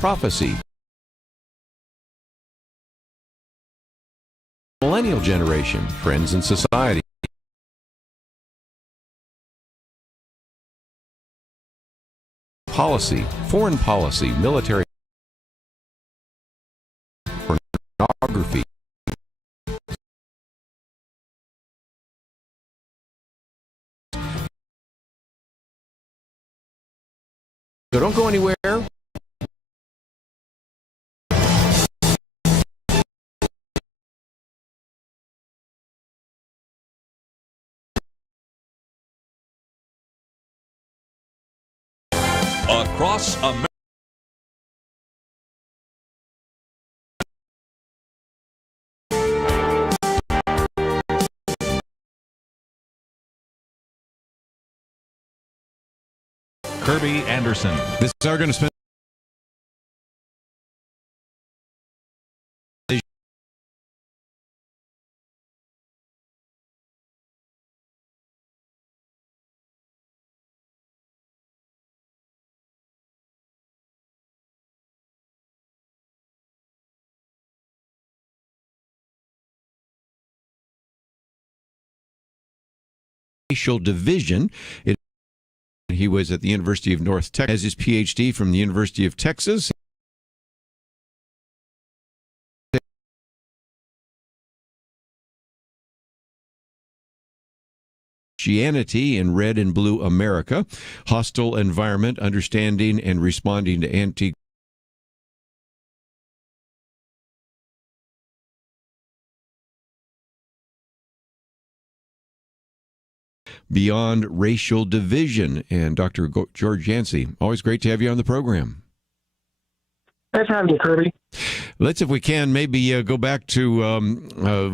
prophecy, millennial generation, trends in society, policy, foreign policy, military, pornography, so don't go anywhere. Across America. Kirby Anderson. This is our going to spend Racial division. He was at the University of North Texas, has his PhD from the University of Texas. Christianity in Red and Blue America, hostile environment, understanding and responding to anti beyond racial division. And Dr. George Yancey, always great to have you on the program. Thanks for having me, Kirby. Let's, if we can, maybe go back to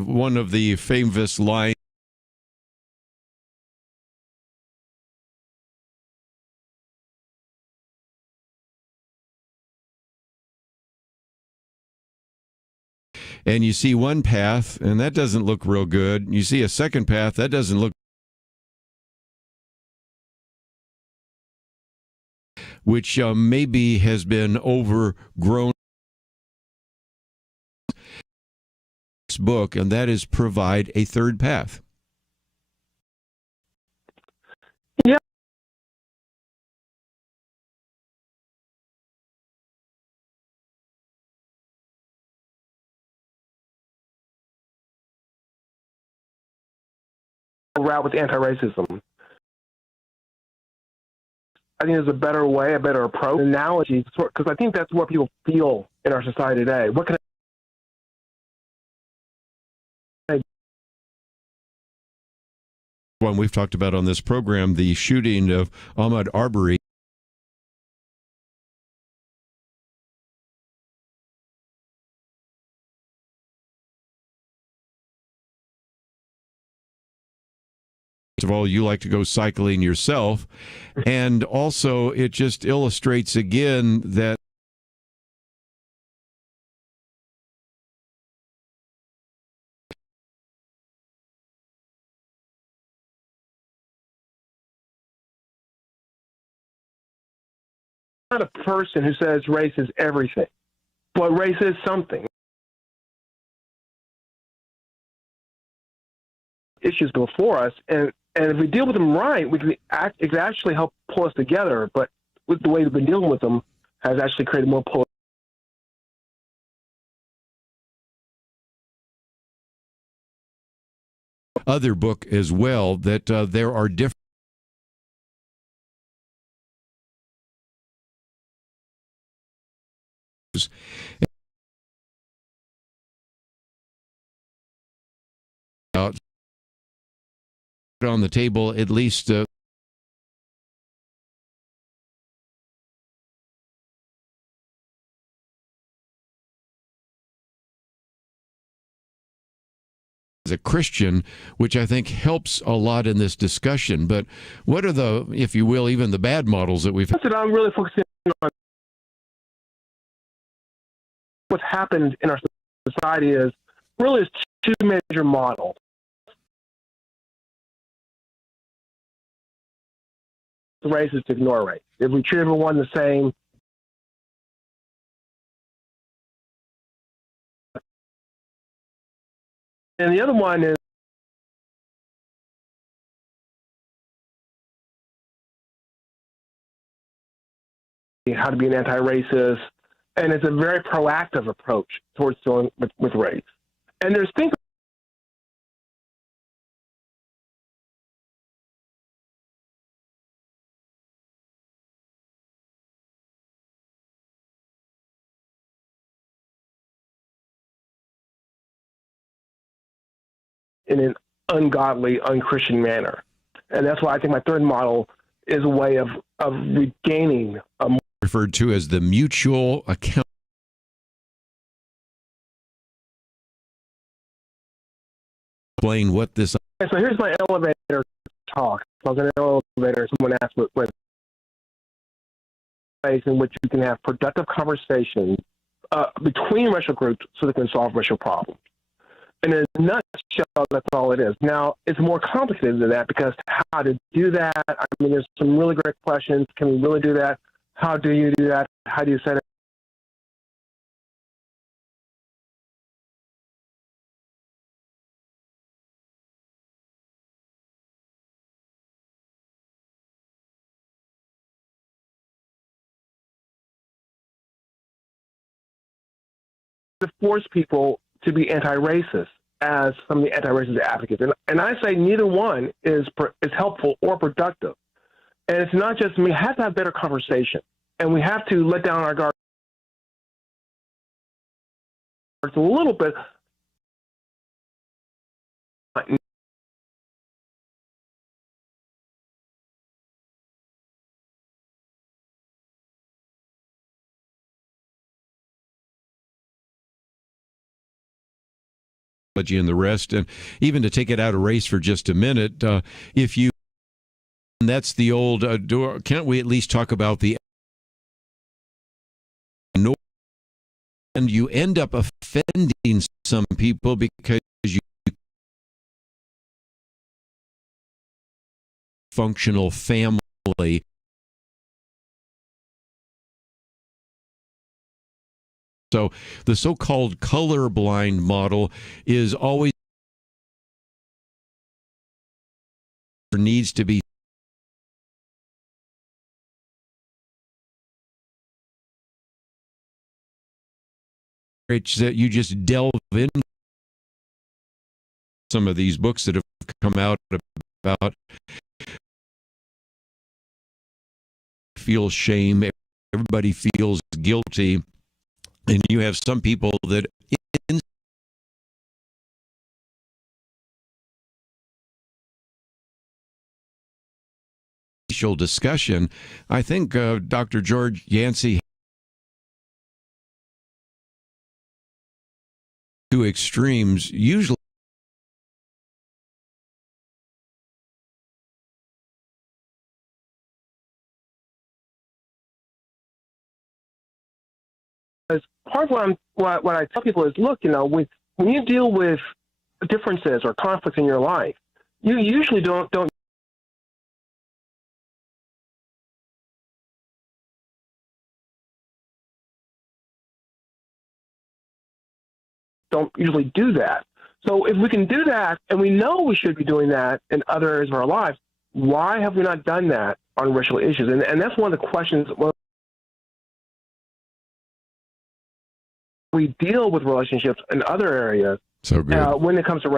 one of the famous lines. And you see one path, and that doesn't look real good. You see a second path, that doesn't look, which maybe has been overgrown. This book, and that is provide a third path. Yeah. Route with anti-racism. I think there's a better way, a better approach, analogy, because I think that's what people feel in our society today. What can One we've talked about on this program, the shooting of Ahmaud Arbery. Of all, you like to go cycling yourself, and also it just illustrates again that not a person who says race is everything, but race is something. Issues before us, and if we deal with them right, we can it can actually help pull us together. But with the way we've been dealing with them, has actually created more pull. Other book as well, that there are different on the table, at least as a Christian, which I think helps a lot in this discussion. But what are the, if you will, even the bad models that we've had? That's what I'm really focusing on. What's happened in our society is really two major models. The race is to ignore race. If we treat everyone the same, And the other one is how to be an anti-racist, and it's a very proactive approach towards dealing with race. And there's things in an ungodly, unchristian manner. And that's why I think my third model is a way of regaining a referred to as the mutual account. Explain what this. So here's my elevator talk. I was in an elevator. Someone asked what ways in which you can have productive conversations between racial groups so they can solve racial problems. And in a nutshell, that's all it is. Now, it's more complicated than that because how to do that? I mean, there's some really great questions. Can we really do that? How do you do that? How do you set it? To force people to be anti-racist as some of the anti-racist advocates. And I say neither one is helpful or productive. And it's not just me. We have to have better conversation. And we have to let down our guard a little bit. And the rest, and even to take it out of race for just a minute, if you, and that's the old, can't we at least talk about the, and you end up offending some people because you functional family. So the so-called colorblind model is always needs to be that you just delve in some of these books that have come out about feel shame, everybody feels guilty. And you have some people that in racial discussion, I think Dr. George Yancey two extremes usually part of what I tell people is, look, when you deal with differences or conflicts in your life, you usually don't usually do that. So if we can do that, and we know we should be doing that in other areas of our lives, why have we not done that on racial issues? And that's one of the questions. We deal with relationships in other areas when it comes to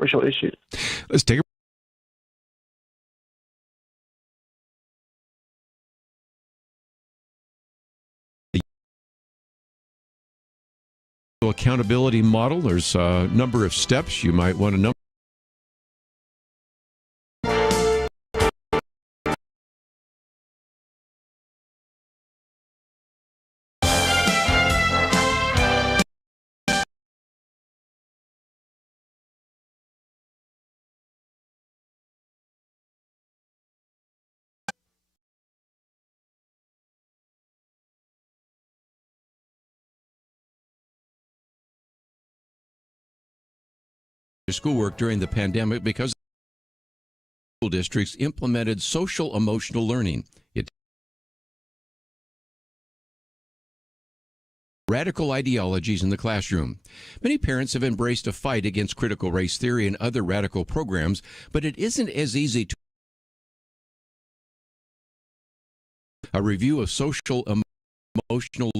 racial issues. Let's take a accountability model. There's a number of steps you might want to know. Schoolwork during the pandemic because school districts implemented social emotional learning. It radical ideologies in the classroom. Many parents have embraced a fight against critical race theory and other radical programs, but it isn't as easy to. A review of social emotional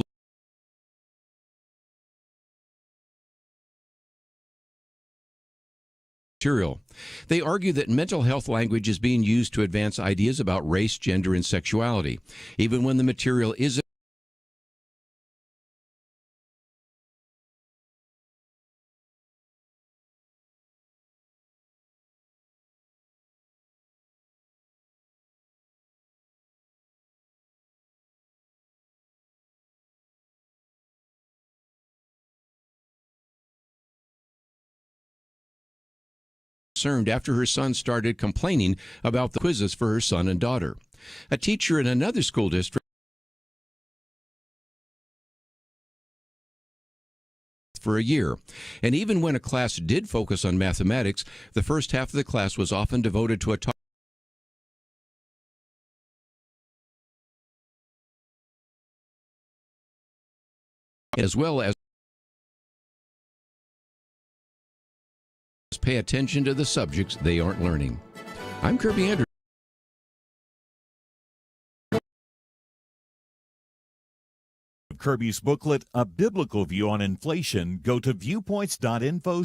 material. They argue that mental health language is being used to advance ideas about race, gender, and sexuality, even when the material isn't concerned after her son started complaining about the quizzes for her son and daughter. A teacher in another school district for a year. And even when a class did focus on mathematics, the first half of the class was often devoted to a topic as well as pay attention to the subjects they aren't learning. I'm Kirby Anderson. Kirby's booklet, A Biblical View on Inflation, go to viewpoints.info/.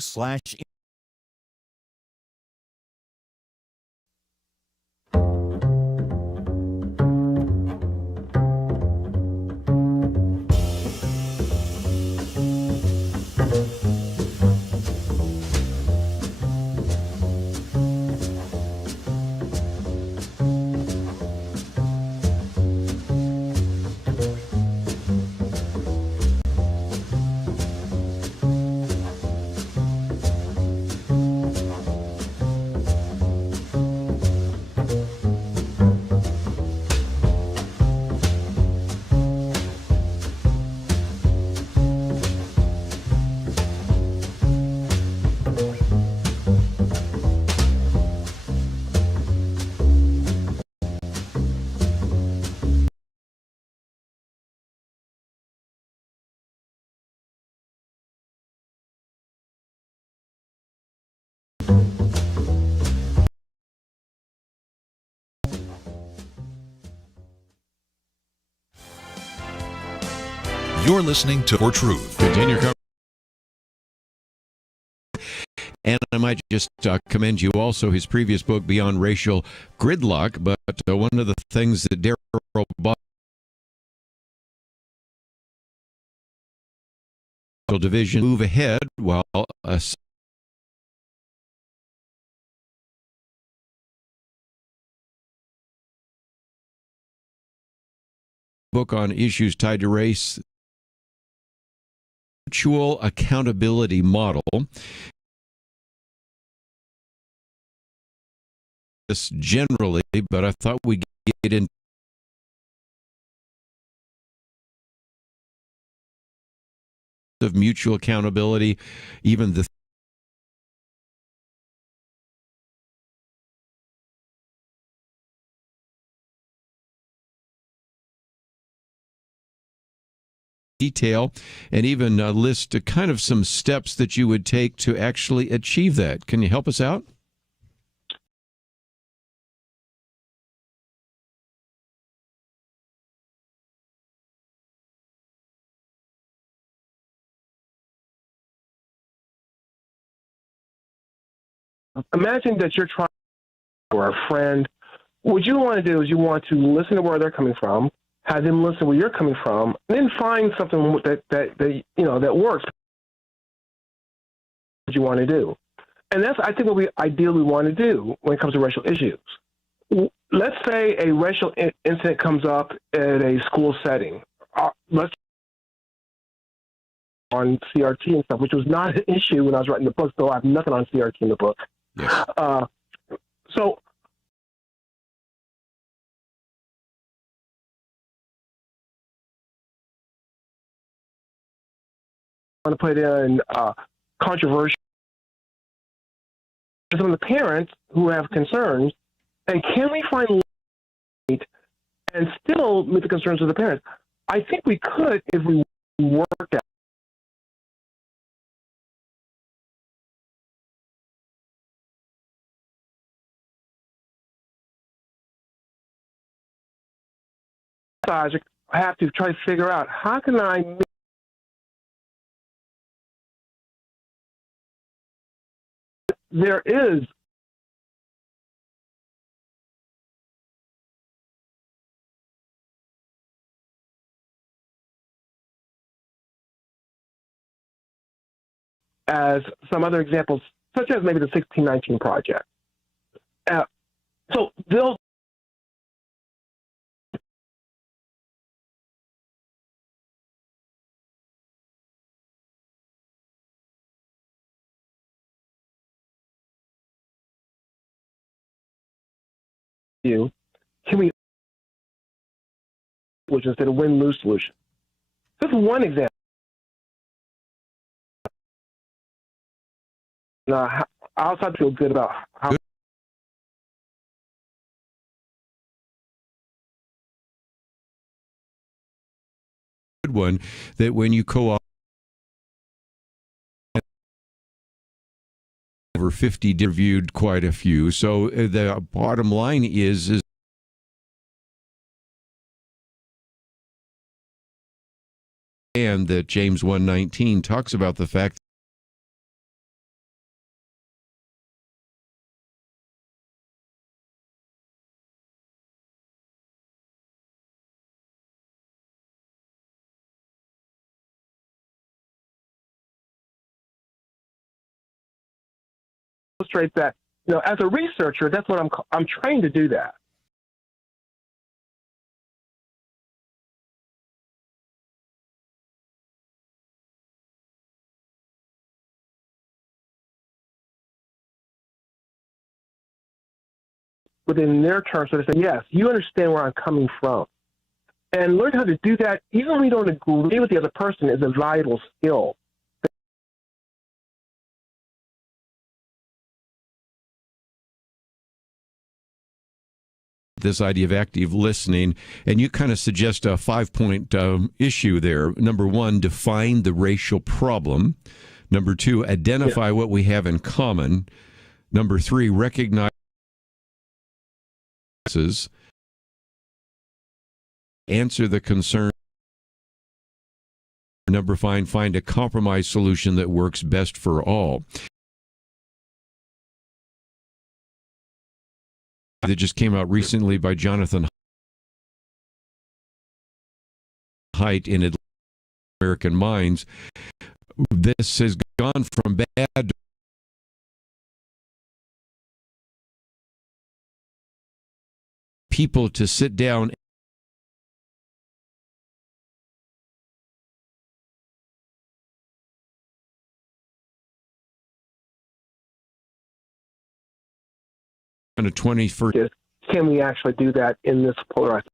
You're listening to For Truth. Continue. And I might just commend you also his previous book, Beyond Racial Gridlock. But one of the things that Darrell bought division move ahead while book on issues tied to race, mutual accountability model. This generally, but I thought we'd get into of mutual accountability, even the detail, and even list kind of some steps that you would take to actually achieve that. Can you help us out? Imagine that you're trying or a friend. What you want to do is you want to listen to where they're coming from, have them listen where you're coming from, and then find something that works. What you want to do, and that's I think what we ideally want to do when it comes to racial issues. Let's say a racial incident comes up at a school setting. Let's on CRT and stuff, which was not an issue when I was writing the book, so I have nothing on CRT in the book. Yes. So I want to put in controversial. Some of the parents who have concerns, and can we find light and still meet the concerns of the parents? I think we could if we work I have to try to figure out how can I make there is as some other examples, such as maybe the 1619 project. So they'll you, can we, which instead of win-lose solution. This is one example. I also feel good about how good one that when you co-op over 50 interviewed quite a few. So the bottom line is and that James 1:19 talks about the fact illustrate that, as a researcher, that's what I'm trained to do that. Within their terms, so they say, yes, you understand where I'm coming from. And learn how to do that, even when we don't agree with the other person, is a valuable skill. this idea of active listening, and you kind of suggest a 5-point issue there. Number one, define the racial problem. Number two, identify what we have in common. Number three, recognize answer the concern. Number five, find a compromise solution that works best for all. That just came out recently by Jonathan Haidt in American Minds. This has gone from bad to people to sit down on a 21st. Can we actually do that in this polarized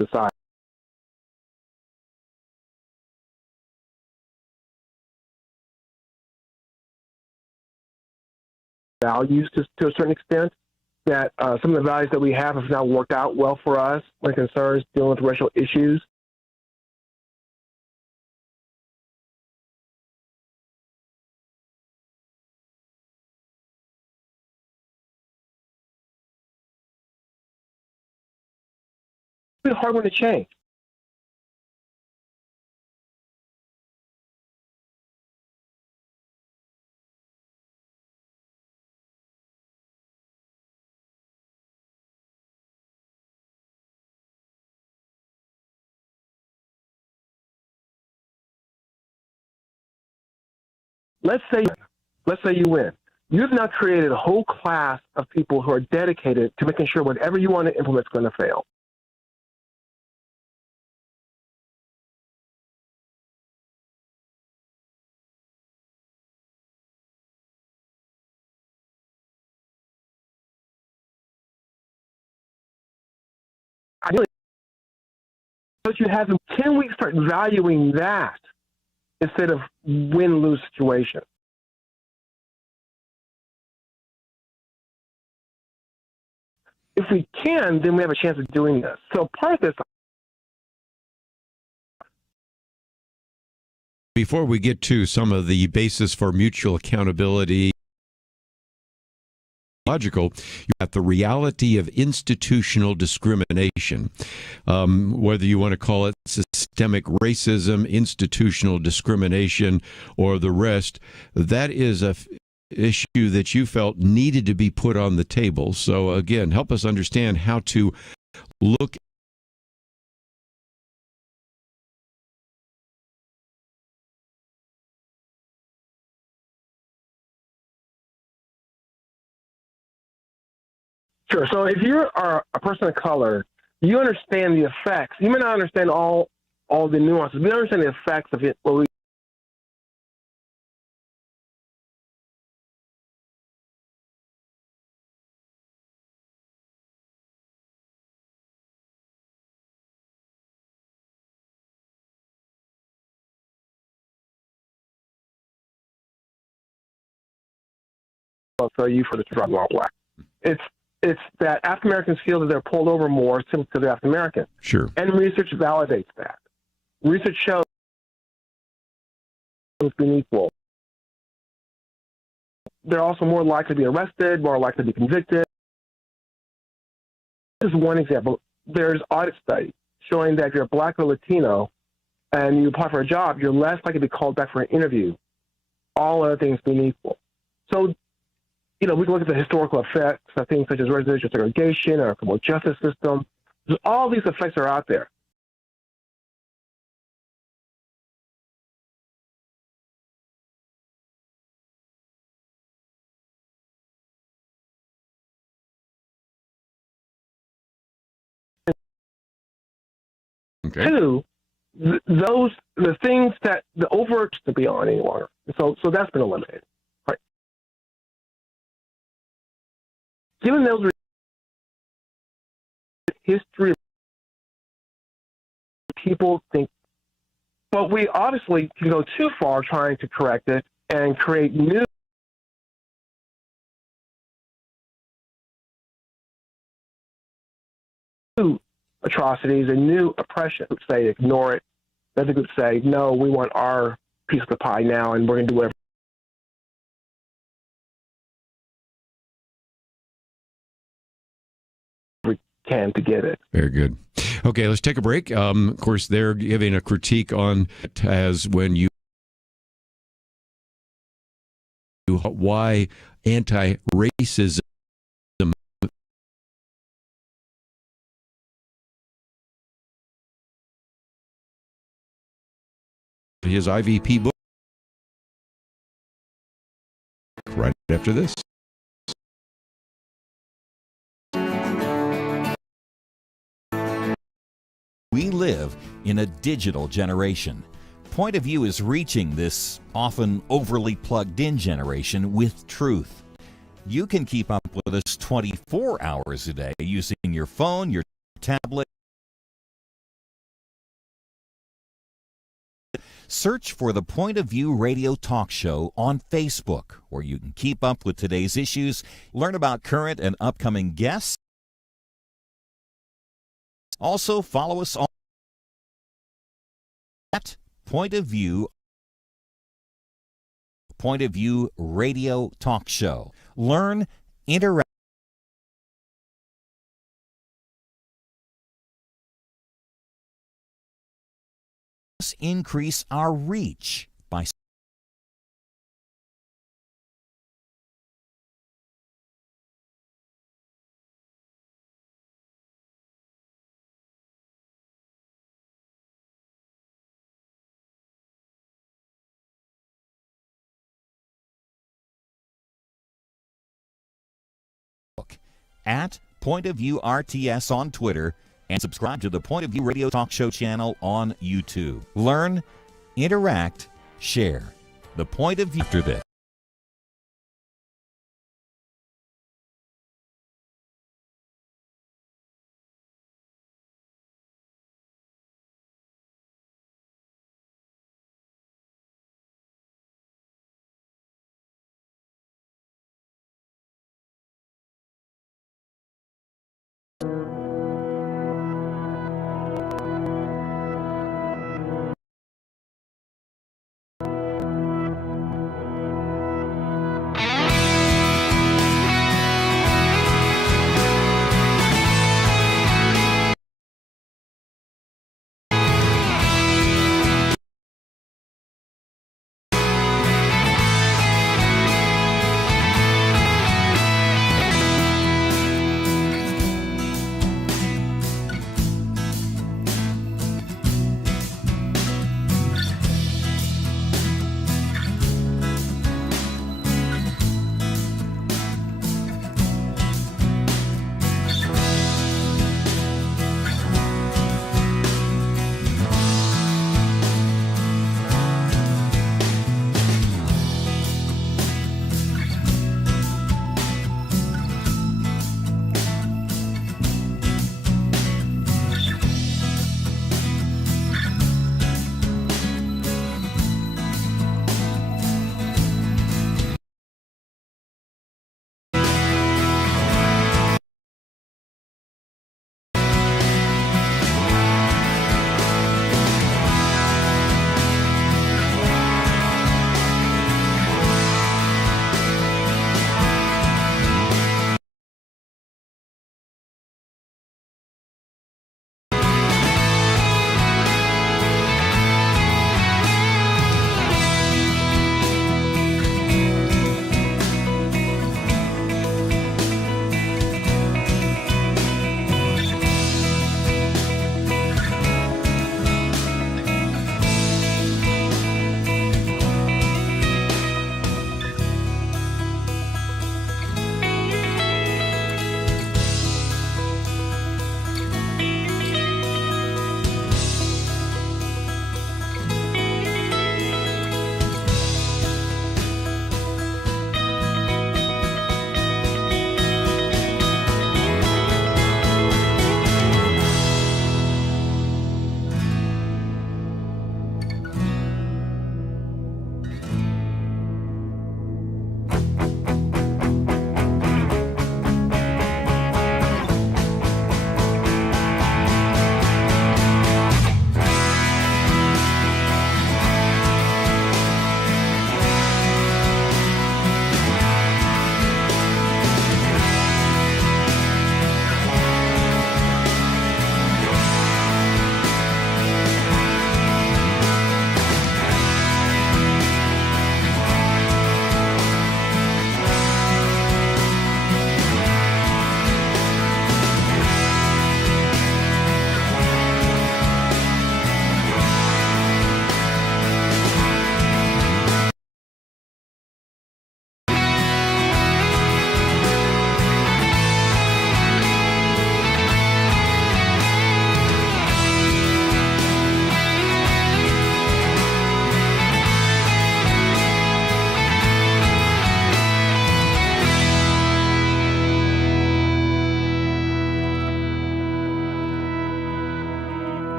society? Values to a certain extent, that some of the values that we have not worked out well for us when it concerns dealing with racial issues. It's a hard one to change. Let's say you win. You've now created a whole class of people who are dedicated to making sure whatever you want to implement is going to fail. Ideally, what you have, can we start valuing that instead of win-lose situation? If we can, then we have a chance of doing this. So part of this. Before we get to some of the basis for mutual accountability logical. You have the reality of institutional discrimination, whether you want to call it systemic racism, institutional discrimination, or the rest. That is a issue that you felt needed to be put on the table. So again, help us understand how to look. Sure. So if you are a person of color, you understand the effects. You may not understand all the nuances, but you understand the effects of it. So you for the drug law black. It's that African Americans feel that they're pulled over more simply because they're African American. Sure. And research validates that. Research shows being equal. They're also more likely to be arrested, more likely to be convicted. This is one example. There's audit studies showing that if you're black or Latino and you apply for a job, you're less likely to be called back for an interview, all other things being equal. So, we can look at the historical effects of things such as residential segregation or our criminal justice system. All these effects are out there. Okay. Two, the things that the overt to be on any longer. So that's been eliminated. Right. Given those history, people think, but we obviously can go too far trying to correct it and create new atrocities and new oppression. Say ignore it. Other groups say no, we want our piece of the pie now, and we're going to do whatever we can to get it. Very good. Okay, let's take a break. Of course, they're giving a critique on it as when you why anti-racism his IVP book right after this. We live in a digital generation. Point of View is reaching this often overly plugged-in generation with truth. You can keep up with us 24 hours a day using your phone, your tablet. Search for the Point of View Radio Talk Show on Facebook, where you can keep up with today's issues, learn about current and upcoming guests. Also, follow us on at Point of View Radio Talk Show. Learn, interact. Increase our reach by at Point of View RTS on Twitter, and subscribe to the Point of View Radio Talk Show channel on YouTube. Learn, interact, share. The Point of View after this.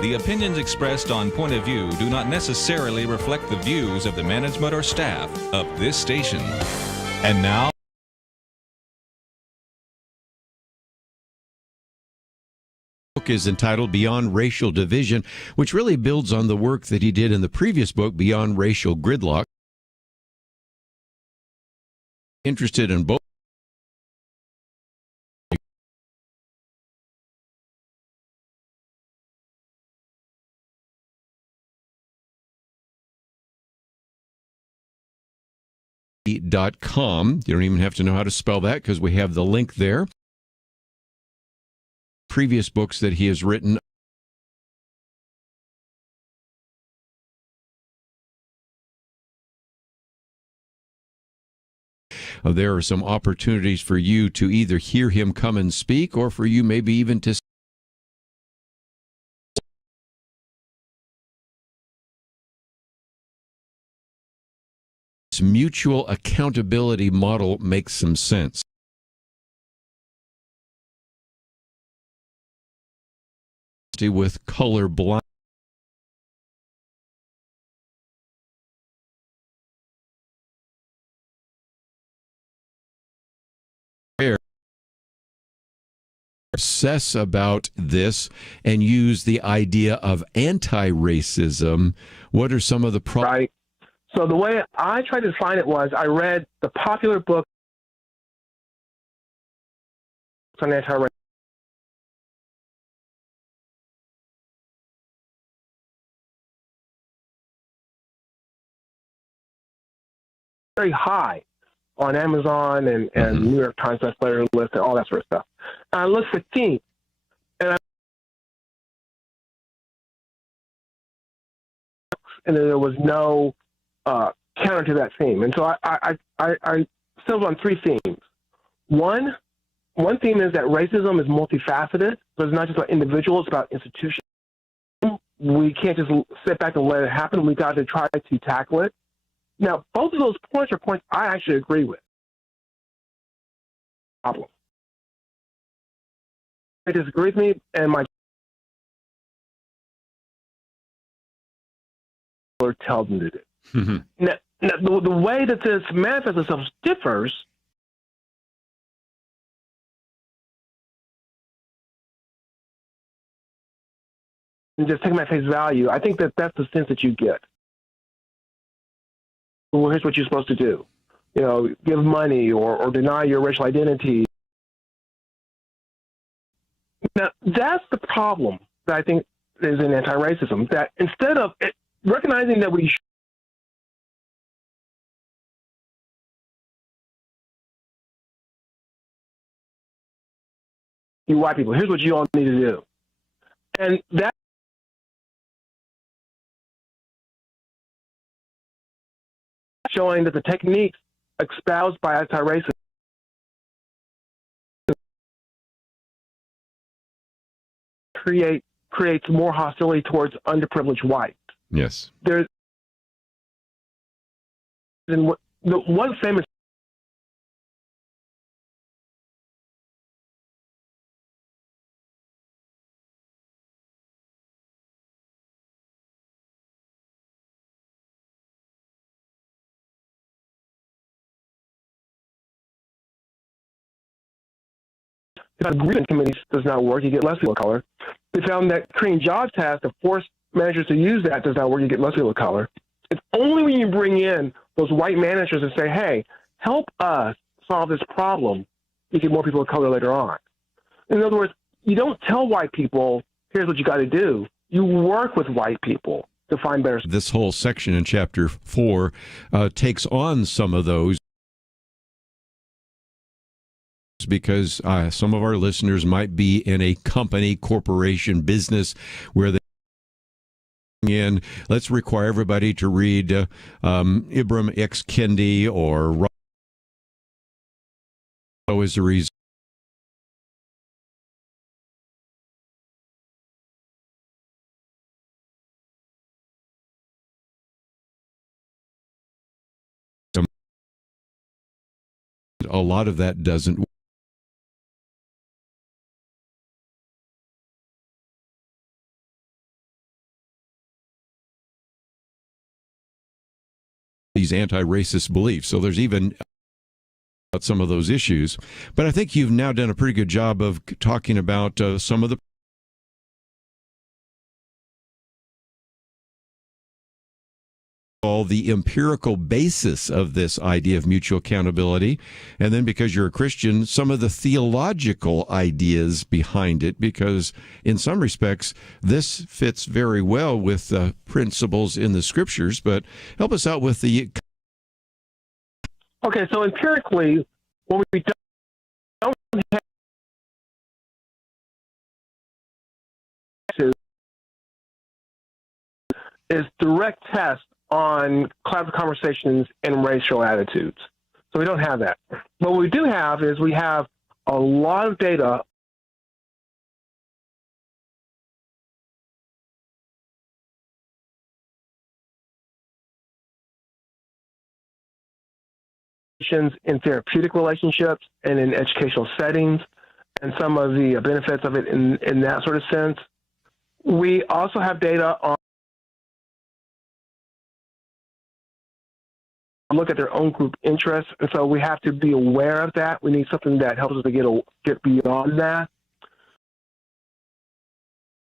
The opinions expressed on Point of View do not necessarily reflect the views of the management or staff of this station. And now, book is entitled Beyond Racial Division, which really builds on the work that he did in the previous book, Beyond Racial Gridlock. Interested in both. .com. You don't even have to know how to spell that because we have the link there. Previous books that he has written. There are some opportunities for you to either hear him come and speak or for you maybe even to mutual accountability model makes some sense. With color blind. Obsess about this and use the idea of anti-racism. What are some of the problems? Right. So the way I tried to define it was I read the popular book on anti-racism. Very high on Amazon and New York Times bestseller list and all that sort of stuff. I looked for themes, and there was no counter to that theme. And so I settled on three themes. One theme is that racism is multifaceted, so it's not just about individuals, it's about institutions. We can't just sit back and let it happen. We got to try to tackle it. Now, both of those points are points I actually agree with. Problem. They disagree with me, and my tells them to do. Mm-hmm. Now, the way that this manifests itself differs. And just take my face value. I think that's the sense that you get. Well, here's what you're supposed to do. You know, give money or deny your racial identity. Now, that's the problem that I think is in anti-racism, that instead of recognizing that you white people, here's what you all need to do. And that showing that the techniques espoused by anti-racism creates more hostility towards underprivileged whites. Yes. There's the one famous grievance committees does not work. You get less people of color. They found that creating jobs tasks to force managers to use that does not work. You get less people of color. It's only when you bring in those white managers and say, hey, help us solve this problem, you get more people of color later on. In other words, you don't tell white people, here's what you got to do. You work with white people to find better. This whole section in Chapter 4 takes on some of those, because some of our listeners might be in a company, corporation, business where they let's require everybody to read Ibram X. Kendi or as a result. A lot of that doesn't these anti-racist beliefs. So there's even about some of those issues. But I think you've now done a pretty good job of talking about some of the empirical basis of this idea of mutual accountability, and then because you're a Christian, some of the theological ideas behind it, because in some respects this fits very well with the principles in the scriptures. But help us out with the... Okay, so empirically, what we don't have is direct tests on collaborative conversations and racial attitudes. So we don't have that. What we do have is we have a lot of data in therapeutic relationships and in educational settings, and some of the benefits of it in that sort of sense. We also have data on look at their own group interests, and so we have to be aware of that. We need something that helps us to get beyond that.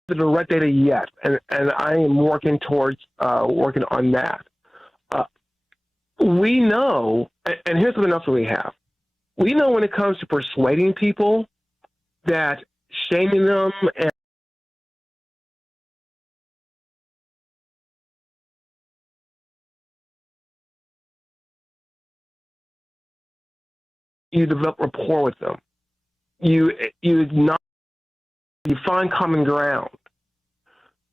The direct data yet, and I am working towards working on that. We know, and here's something else that we have. We know when it comes to persuading people that shaming them and you develop rapport with them. You acknowledge, you find common ground.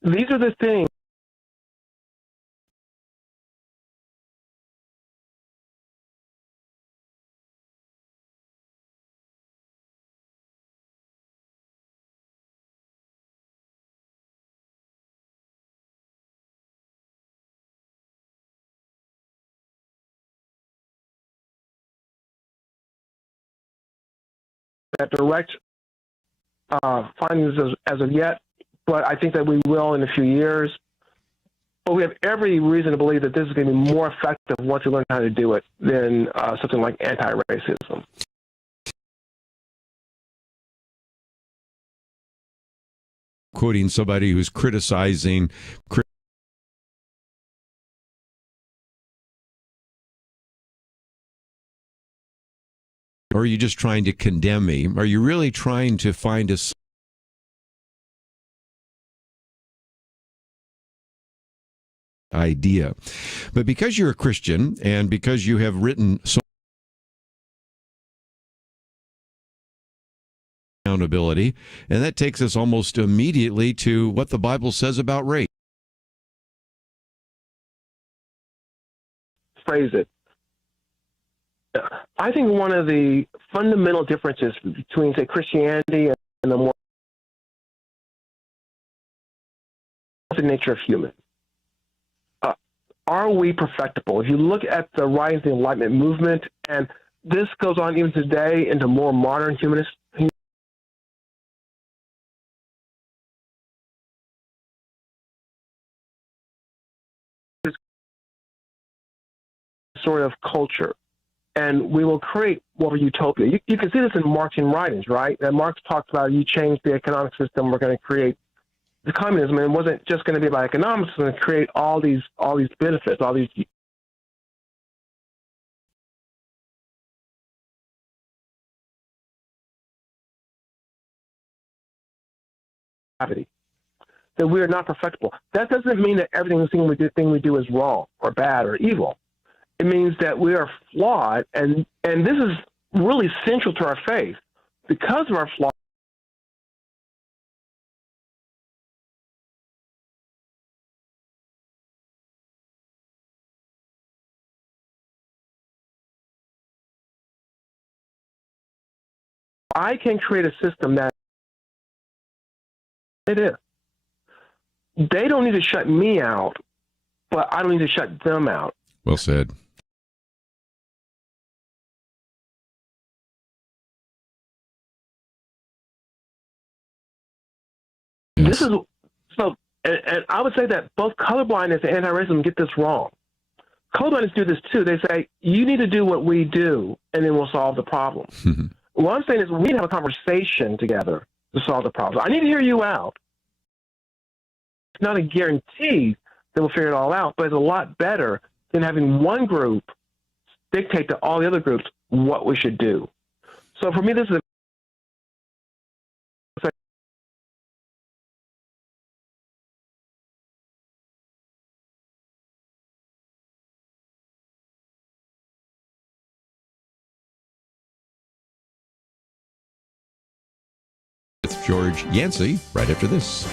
These are the things that direct findings as of yet, but I think that we will in a few years. But we have every reason to believe that this is going to be more effective once we learn how to do it than something like anti-racism. Quoting somebody who's criticizing... Or are you just trying to condemn me? Are you really trying to find a idea? But because you're a Christian and because you have written so accountability, and that takes us almost immediately to what the Bible says about race. Phrase it. I think one of the fundamental differences between, say, Christianity and the more the nature of human. Are we perfectible? If you look at the rise of the Enlightenment movement, and this goes on even today into more modern humanist sort of culture. And we will create more of a utopia. You can see this in Marxian writings, right? That Marx talks about you change the economic system, we're going to create the communism. And it wasn't just going to be about economics, it's going to create all these benefits, all these. That we are not perfectible. That doesn't mean that everything we do is wrong or bad or evil. It means that we are flawed, and this is really central to our faith. Because of our flaws, I can create a system that it is. They don't need to shut me out, but I don't need to shut them out. Well said. This is so, and I would say that both colorblindness and anti-racism get this wrong. co-managers do this too. They say, you need to do what we do, and then we'll solve the problem. What I'm saying is we need to have a conversation together to solve the problem. I need to hear you out. It's not a guarantee that we'll figure it all out, but it's a lot better than having one group dictate to all the other groups what we should do. So for me, this is a with George Yancey right after this.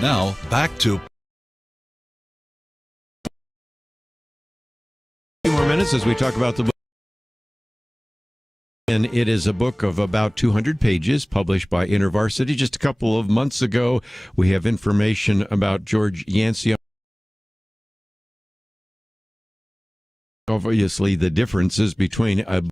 Now, back to few more minutes as we talk about the book. And it is a book of about 200 pages published by InterVarsity. Just a couple of months ago, we have information about George Yancey. Obviously, the differences between a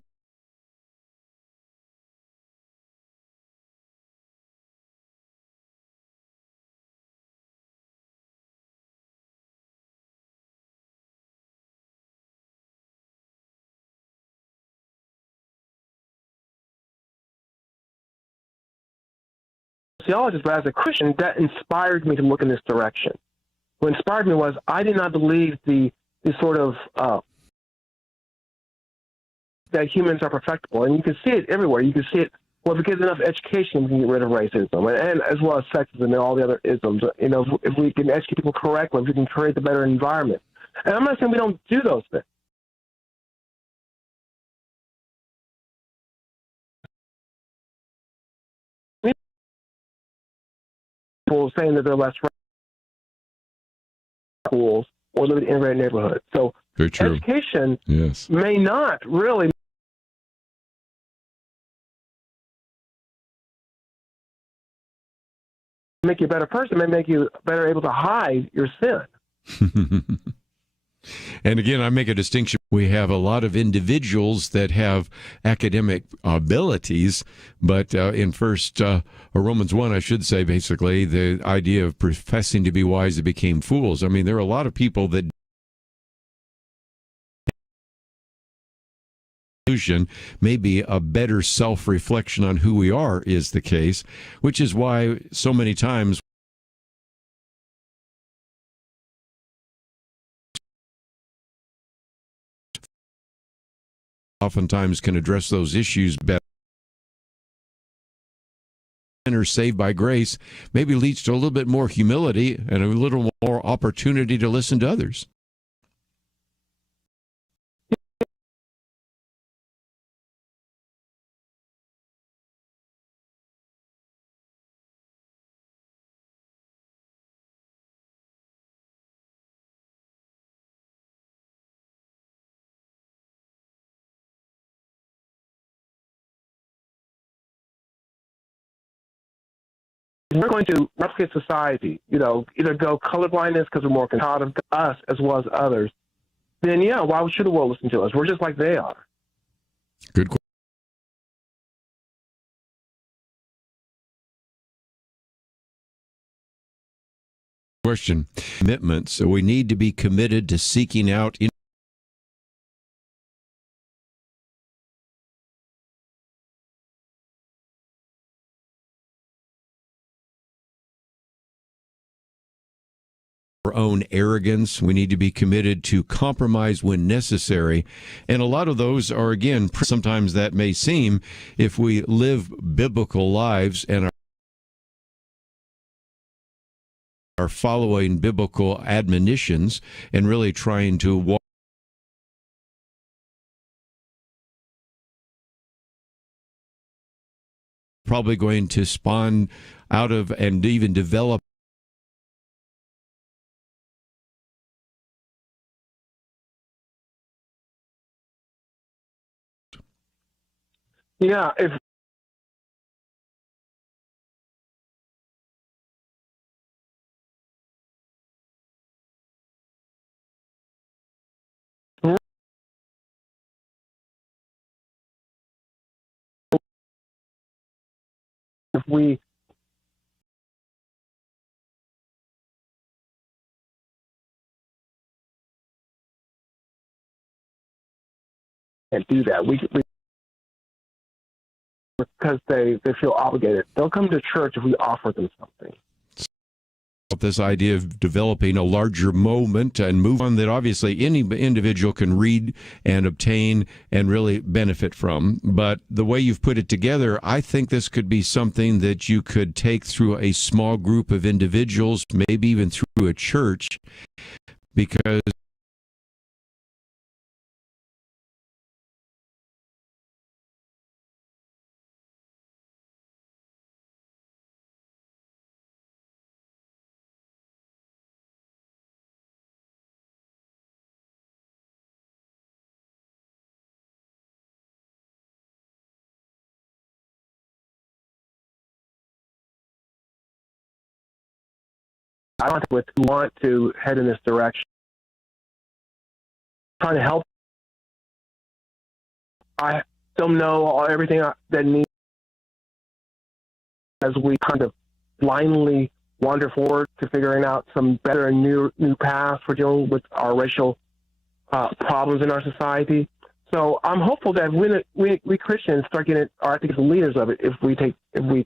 sociologist, but as a Christian, that inspired me to look in this direction. What inspired me was I did not believe the sort of that humans are perfectible, and you can see it everywhere. You can see it. Well, if we get enough education, we can get rid of racism, and as well as sexism and all the other isms. You know, if we can educate people correctly, if we can create a better environment. And I'm not saying we don't do those things. people saying that they're less schools or live in integrated neighborhoods. So Very true. education Yes. may not really make you a better person, may make you better able to hide your sin. And again, I make a distinction. We have a lot of individuals that have academic abilities, but in First or Romans 1, I should say, basically, the idea of professing to be wise that became fools. I mean, there are a lot of people that maybe a better self-reflection on who we are is the case, which is why so many times oftentimes can address those issues better. Sinners saved by grace maybe leads to a little bit more humility and a little more opportunity to listen to others. We're going to replicate society, either go colorblindness because we're more proud of us as well as others, then yeah, why should the world listen to us? We're just like they are. Good question. Commitment. So we need to be committed to seeking out our own arrogance. We need to be committed to compromise when necessary. And a lot of those are, again, sometimes that may seem, if we live biblical lives and are following biblical admonitions and really trying to walk, probably going to spawn out of and even develop If we can't do that, we because they feel obligated. They'll come to church if we offer them something. This idea of developing a larger moment and move on that obviously any individual can read and obtain and really benefit from. But the way you've put it together, I think this could be something that you could take through a small group of individuals, maybe even through a church, because I don't think we want to head in this direction. Trying to help. I don't know everything that needs as we kind of blindly wander forward to figuring out some better and new paths for dealing with our racial problems in our society. So I'm hopeful that we Christians start getting, or I think as leaders of it, if we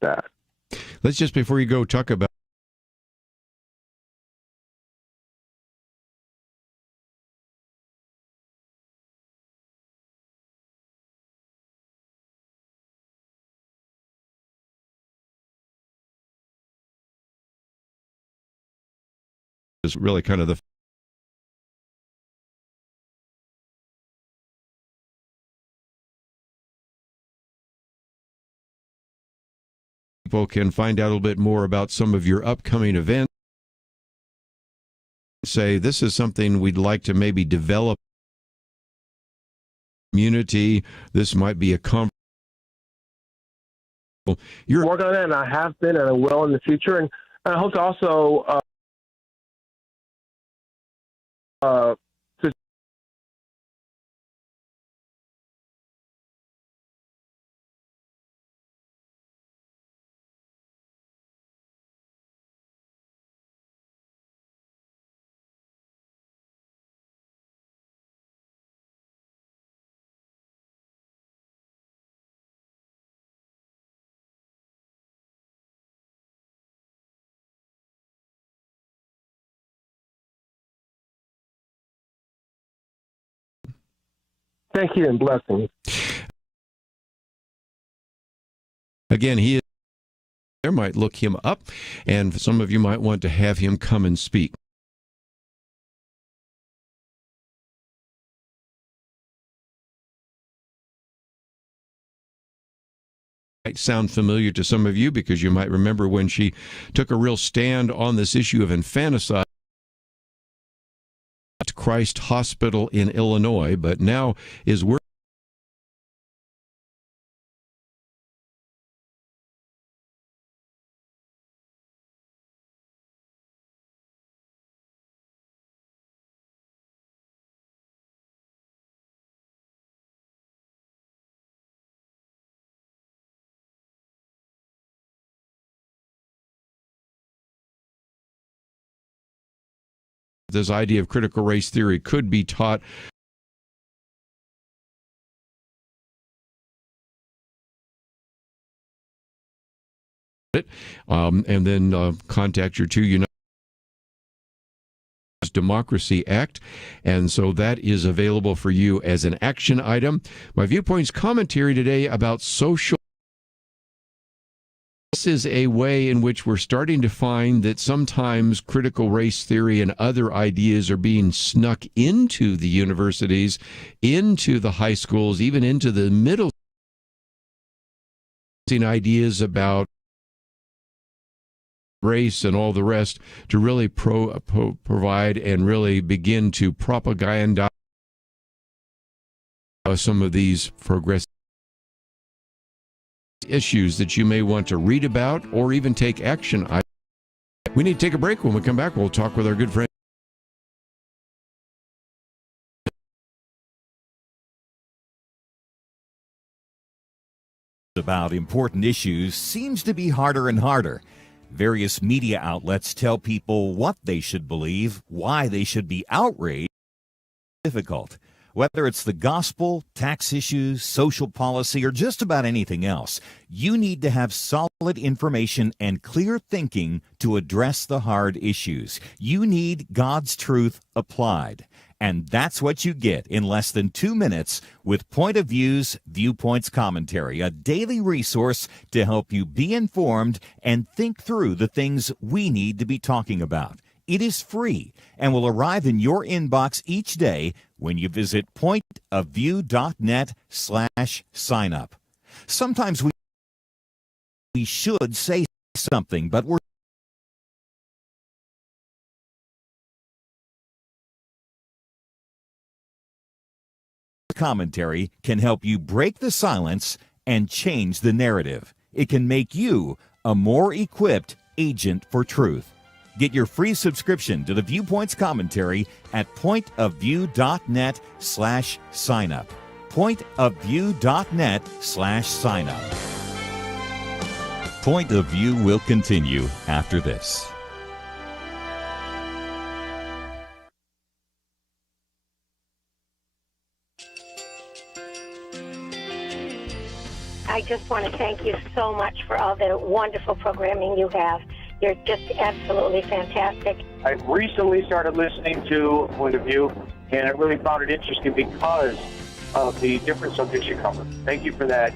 that. let's just, before you go, talk about is really kind of the people can find out a little bit more about some of your upcoming events. Say, this is something we'd like to maybe develop community. This might be a conference. You're working on that, and I have been, and I will in the future. And I hope to also thank you and blessings. Again, he is there. Might look him up, and some of you might want to have him come and speak. Might sound familiar to some of you because you might remember when she took a real stand on this issue of infanticide at Christ Hospital in Illinois, but now is working. This idea of critical race theory could be taught and then contact your two United Democracy Act, and so that is available for you as an action item. My Viewpoints commentary today about social. This is a way in which we're starting to find that sometimes critical race theory and other ideas are being snuck into the universities, into the high schools, even into the middle. Ideas about race and all the rest to really provide and really begin to propaganda some of these progressive issues that you may want to read about or even take action. We need to take a break. When we come back, we'll talk with our good friend. About important issues seems to be harder and harder. Various media outlets tell people what they should believe, why they should be outraged. Difficult. Whether it's the gospel, tax issues, social policy, or just about anything else, you need to have solid information and clear thinking to address the hard issues. You need God's truth applied. And that's what you get in less than 2 minutes with Point of View's Viewpoints Commentary, a daily resource to help you be informed and think through the things we need to be talking about. It is free and will arrive in your inbox each day when you visit pointofview.net/signup. Sometimes we should say something, but we're commentary can help you break the silence and change the narrative. It can make you a more equipped agent for truth. Get your free subscription to the Viewpoints Commentary at pointofview.net/signup. Pointofview.net/signup. Point of View will continue after this. I just want to thank you so much for all the wonderful programming you have. You're just absolutely fantastic. I recently started listening to Point of View, and I really found it interesting because of the different subjects you cover. Thank you for that.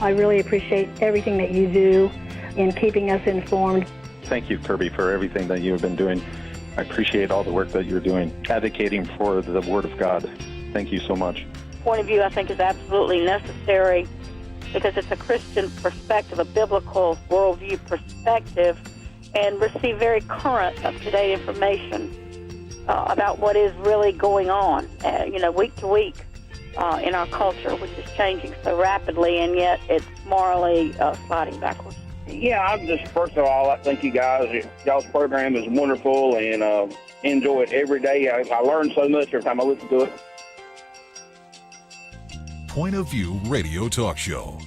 I really appreciate everything that you do in keeping us informed. Thank you, Kirby, for everything that you have been doing. I appreciate all the work that you're doing, advocating for the Word of God. Thank you so much. Point of View, I think, is absolutely necessary because it's a Christian perspective, a biblical worldview perspective, and receive very current, up-to-date information about what is really going on, week to week in our culture, which is changing so rapidly, and yet it's morally sliding backwards. Yeah, I'm just, first of all, I thank you guys. Y'all's program is wonderful, and enjoy it every day. I learn so much every time I listen to it. Point of View Radio Talk Show.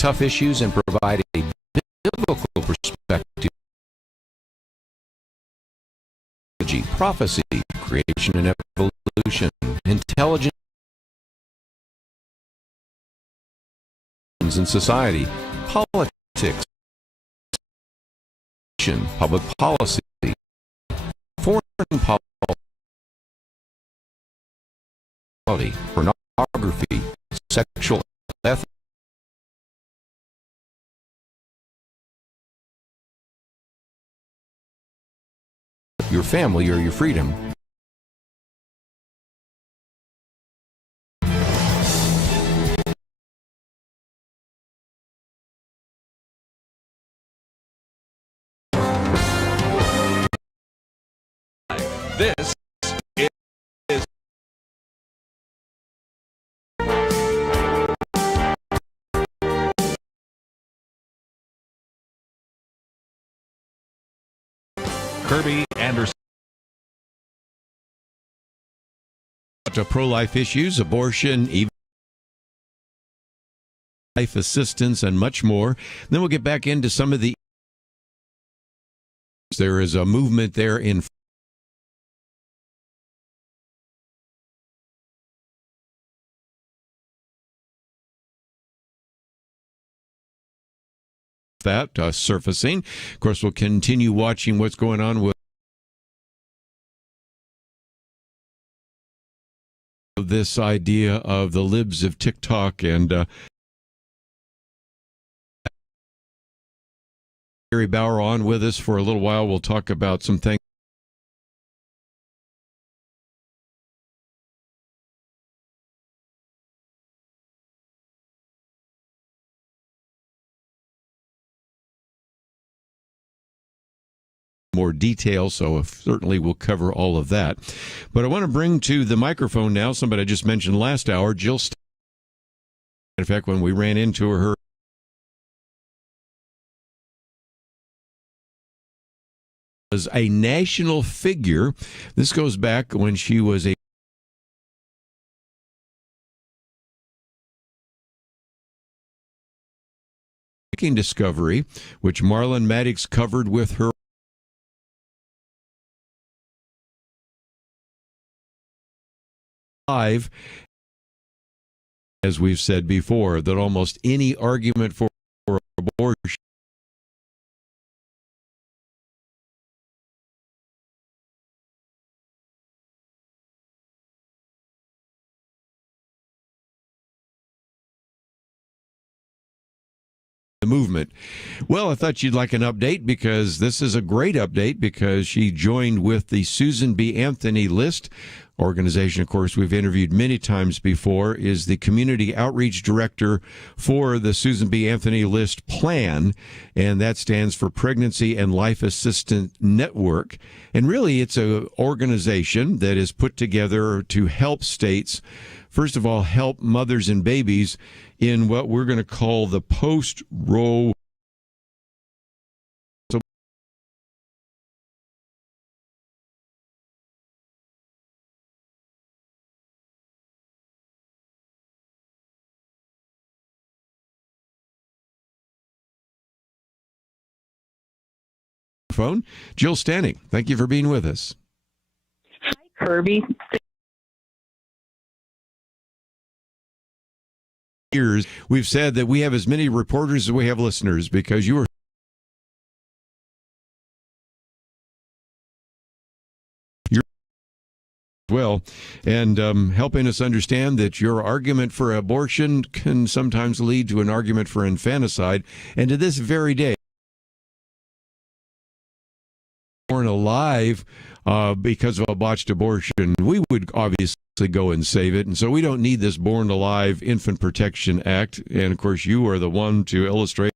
tough issues and provide a biblical perspective. Prophecy, creation and evolution, intelligence in society, politics, public policy, foreign policy, pornography, sexual ethics, your family or your freedom. This is Kirby Anderson. To pro-life issues, abortion, even life assistance, and much more. Then we'll get back into some of the. There is a movement there in that surfacing. Of course, we'll continue watching what's going on with this idea of the libs of TikTok and Gary Bauer on with us for a little while. We'll talk about some things. More detail, so certainly we'll cover all of that. But I want to bring to the microphone now somebody I just mentioned last hour, Jill Stanek. In fact, when we ran into her was a national figure. This goes back when she was a discovery, which Marlon Maddox covered with her live. As we've said before, that almost any argument for abortion the movement. Well, I thought you'd like an update because this is a great update because she joined with the Susan B. Anthony List organization. Of course, we've interviewed many times before, is the community outreach director for the Susan B. Anthony List plan, and that stands for Pregnancy and Life Assistance Network. And really, it's an organization that is put together to help states, first of all, help mothers and babies in what we're going to call the post-Roe phone. Jill Stanek, thank you for being with us. Hi, Kirby. Years we've said that we have as many reporters as we have listeners because you are well, and helping us understand that your argument for abortion can sometimes lead to an argument for infanticide, and to this very day, born alive because of a botched abortion, we would obviously go and save it. And so we don't need this Born Alive Infant Protection Act. And of course, you are the one to illustrate.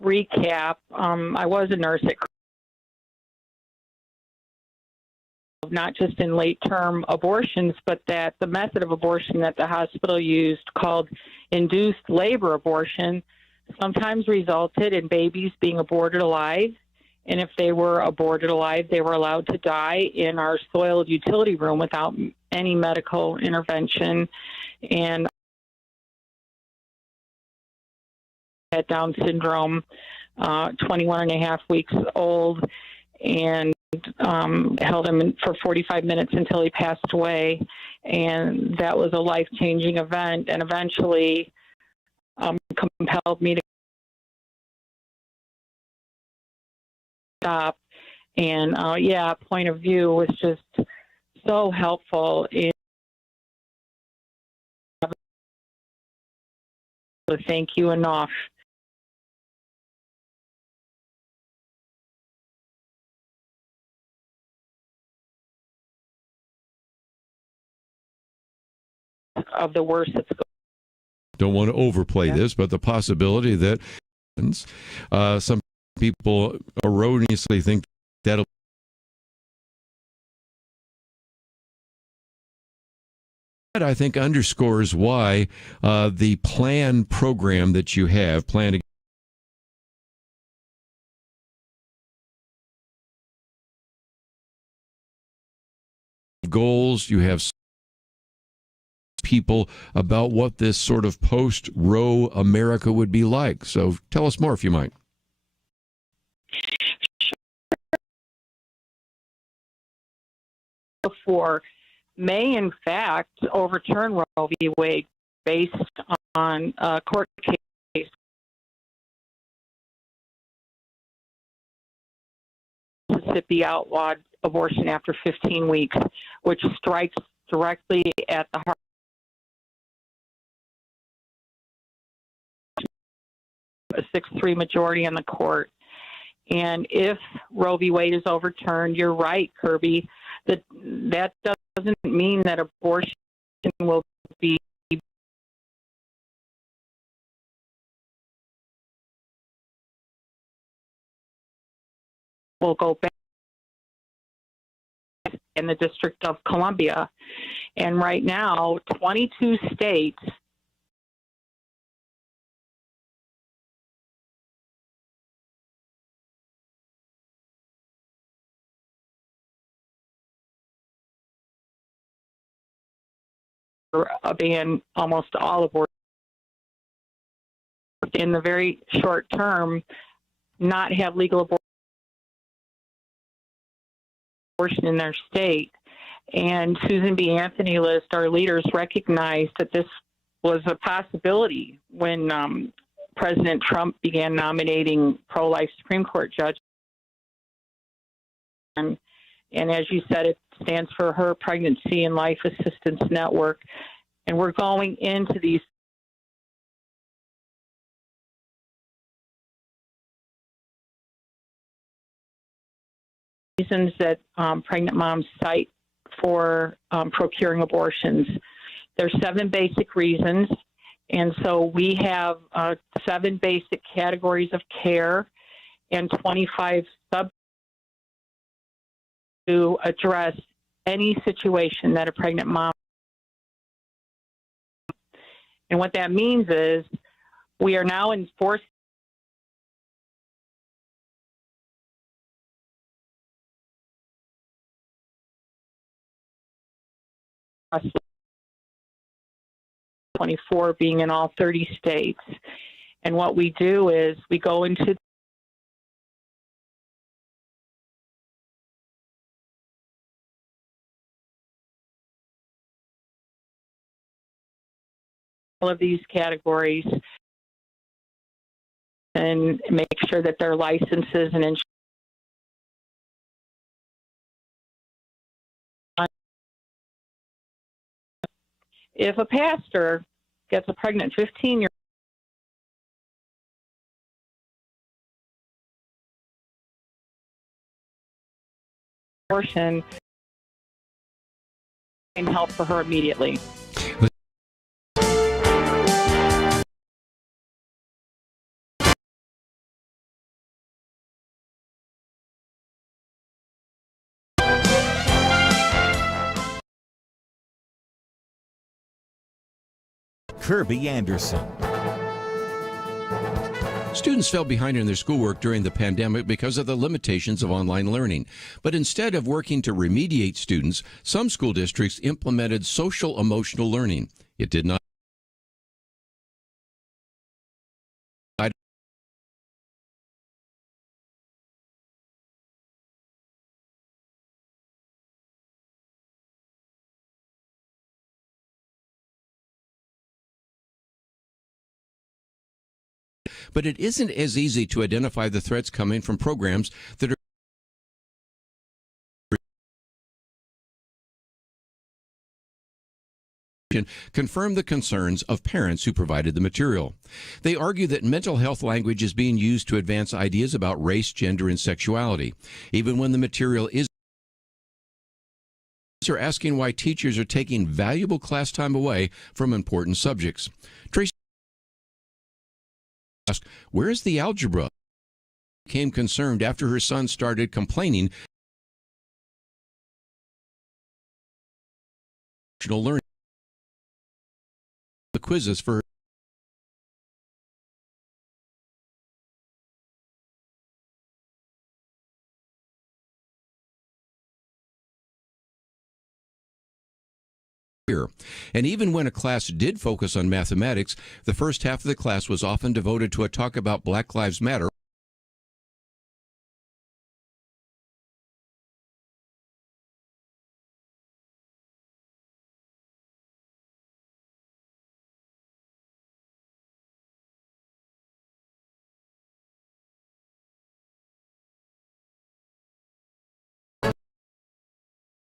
Recap. I was a nurse at not just in late-term abortions, but that the method of abortion that the hospital used, called induced labor abortion, sometimes resulted in babies being aborted alive And if they were aborted alive, they were allowed to die in our soiled utility room without any medical intervention. And had Down syndrome, 21 and a half weeks old, and held him for 45 minutes until he passed away. And that was a life-changing event, and eventually compelled me to stop. And Point of View was just so helpful in thank you enough. Of the worst that's going. Don't want to overplay this, but the possibility that some people erroneously think that'll that I think underscores why the plan program that you have, plan to goals, you have people about what this sort of post-Roe America would be like. So tell us more if you might. Before may in fact overturn Roe v. Wade based on a court case. Mississippi outlawed abortion after 15 weeks, which strikes directly at the heart a 6-3 majority in the court. And if Roe v. Wade is overturned, you're right, Kirby, that doesn't mean that abortion will be will go back in the District of Columbia. And right now, 22 states ban almost all abortion. In the very short term, not have legal abortion in their state. And Susan B. Anthony List, our leaders, recognized that this was a possibility when President Trump began nominating pro-life Supreme Court judges. And as you said, it stands for Her Pregnancy and Life Assistance Network. And we're going into these reasons that pregnant moms cite for procuring abortions. There's 7 basic reasons. And so we have 7 basic categories of care and 25 sub to address any situation that a pregnant mom. And what that means is we are now enforcing '24 being in all 30 states. And what we do is we go into all of these categories and make sure that their licenses and insurance. If a pastor gets a pregnant 15-year-old abortion, and help for her immediately. Kirby Anderson. Students fell behind in their schoolwork during the pandemic because of the limitations of online learning. But instead of working to remediate students, some school districts implemented social emotional learning. It did not. But it isn't as easy to identify the threats coming from programs that are confirm the concerns of parents who provided the material. They argue that mental health language is being used to advance ideas about race, gender, and sexuality, even when the material is. Are asking why teachers are taking valuable class time away from important subjects. Tracy asked, "Where is the algebra?" Became concerned after her son started complaining. Learning the quizzes for her. And even when a class did focus on mathematics, the first half of the class was often devoted to a talk about Black Lives Matter.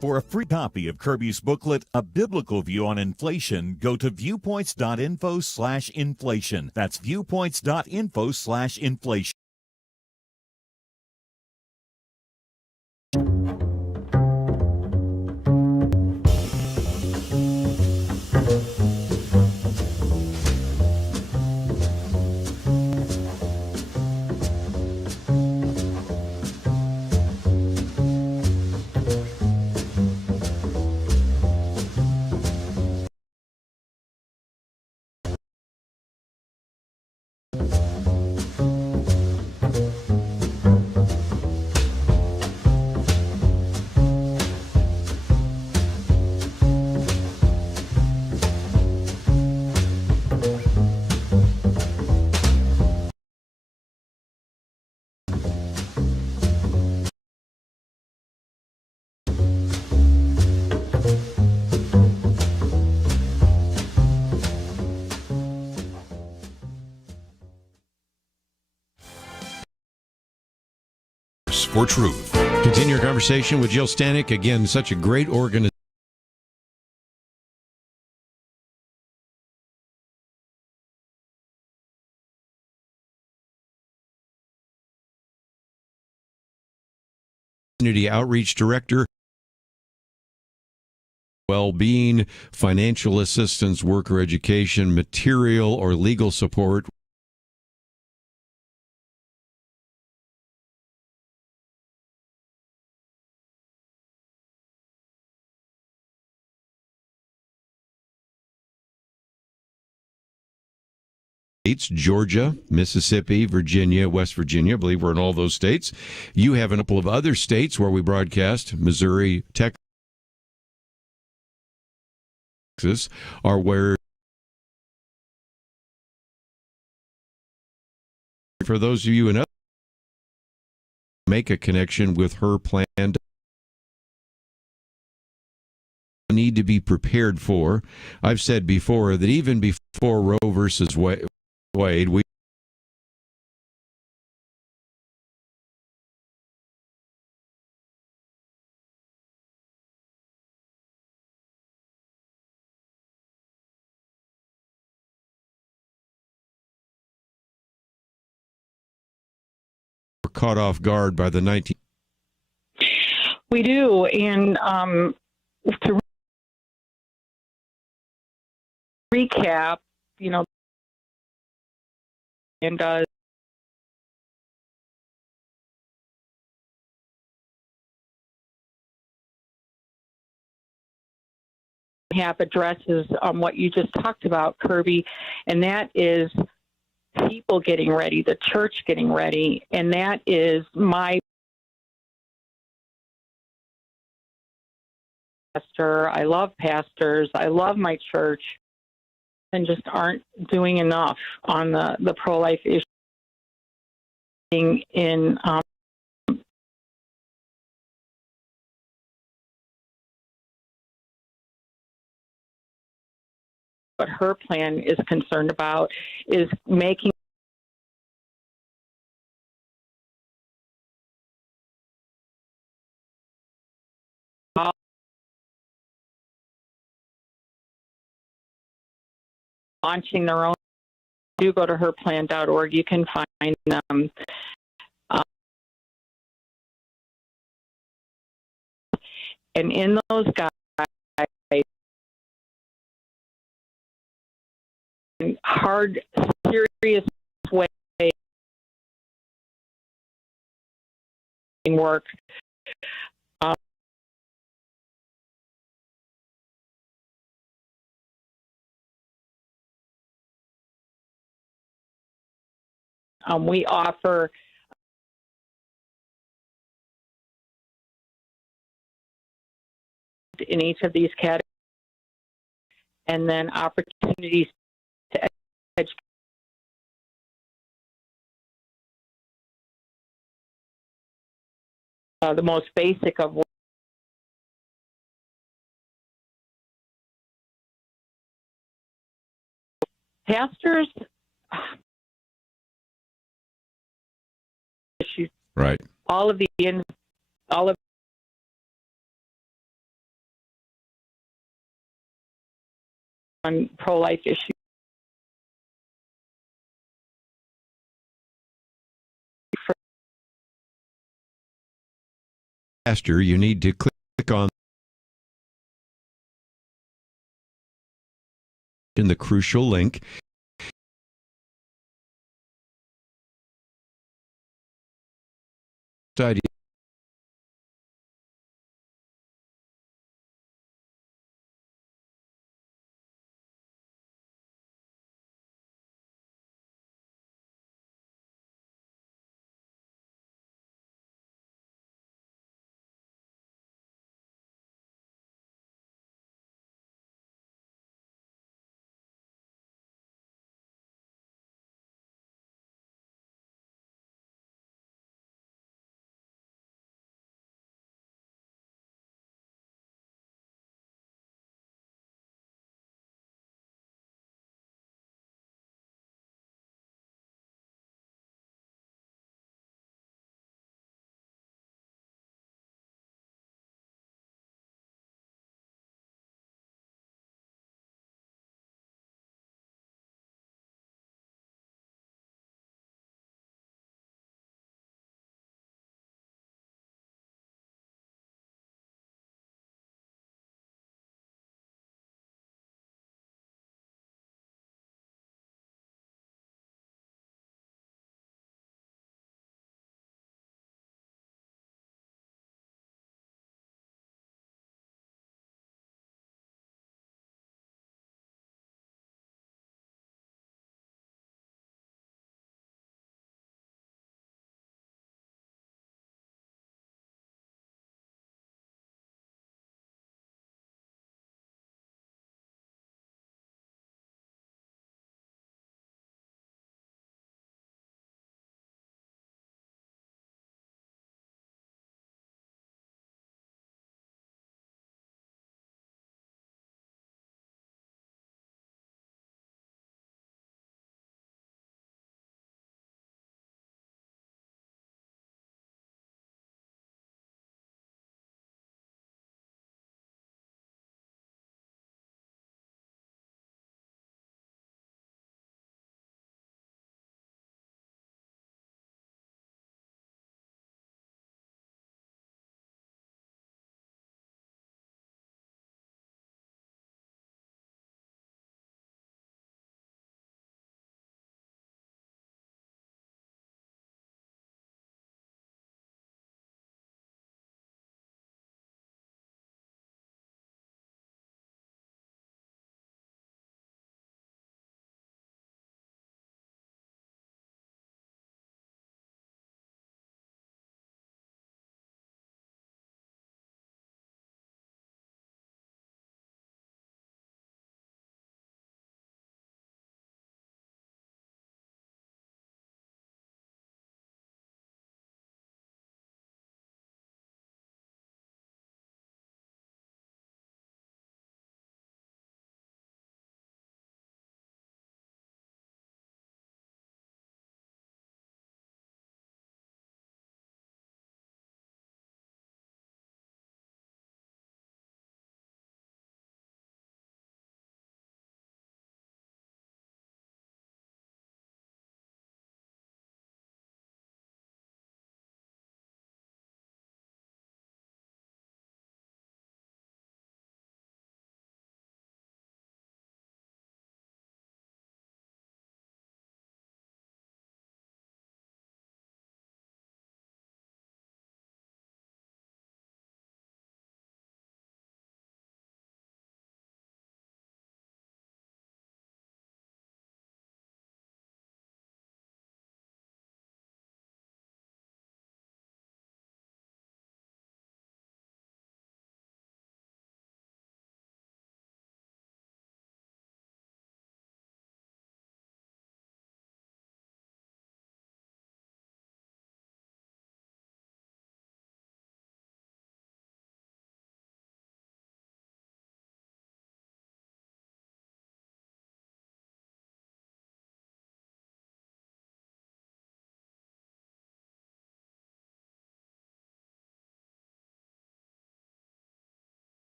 For a free copy of Kirby's booklet, A Biblical View on Inflation, go to viewpoints.info/inflation. That's viewpoints.info/inflation. For truth. Continue your conversation with Jill Stanek. Again, such a great organization. Community Outreach Director, well-being, financial assistance, worker education, material or legal support. States, Georgia, Mississippi, Virginia, West Virginia. I believe we're in all those states. You have a couple of other states where we broadcast. Missouri, Texas are where, for those of you in other, make a connection with her plan. Need to be prepared for. I've said before that even before Roe versus Wade, we were caught off guard by the 19. We do, and to recap, and have addresses on what you just talked about, Kirby, and that is people getting ready, the church getting ready, and that is my pastor. I love pastors. I love my church, and just aren't doing enough on the pro-life issue in what her plan is concerned about is making launching their own. Do go to herplan.org. You can find them. And in those guides, hard, serious way work. We offer in each of these categories, and then opportunities to educate. The most basic of pastors. Right. All of on pro-life issues. Pastor, you need to click on in the crucial link. Idea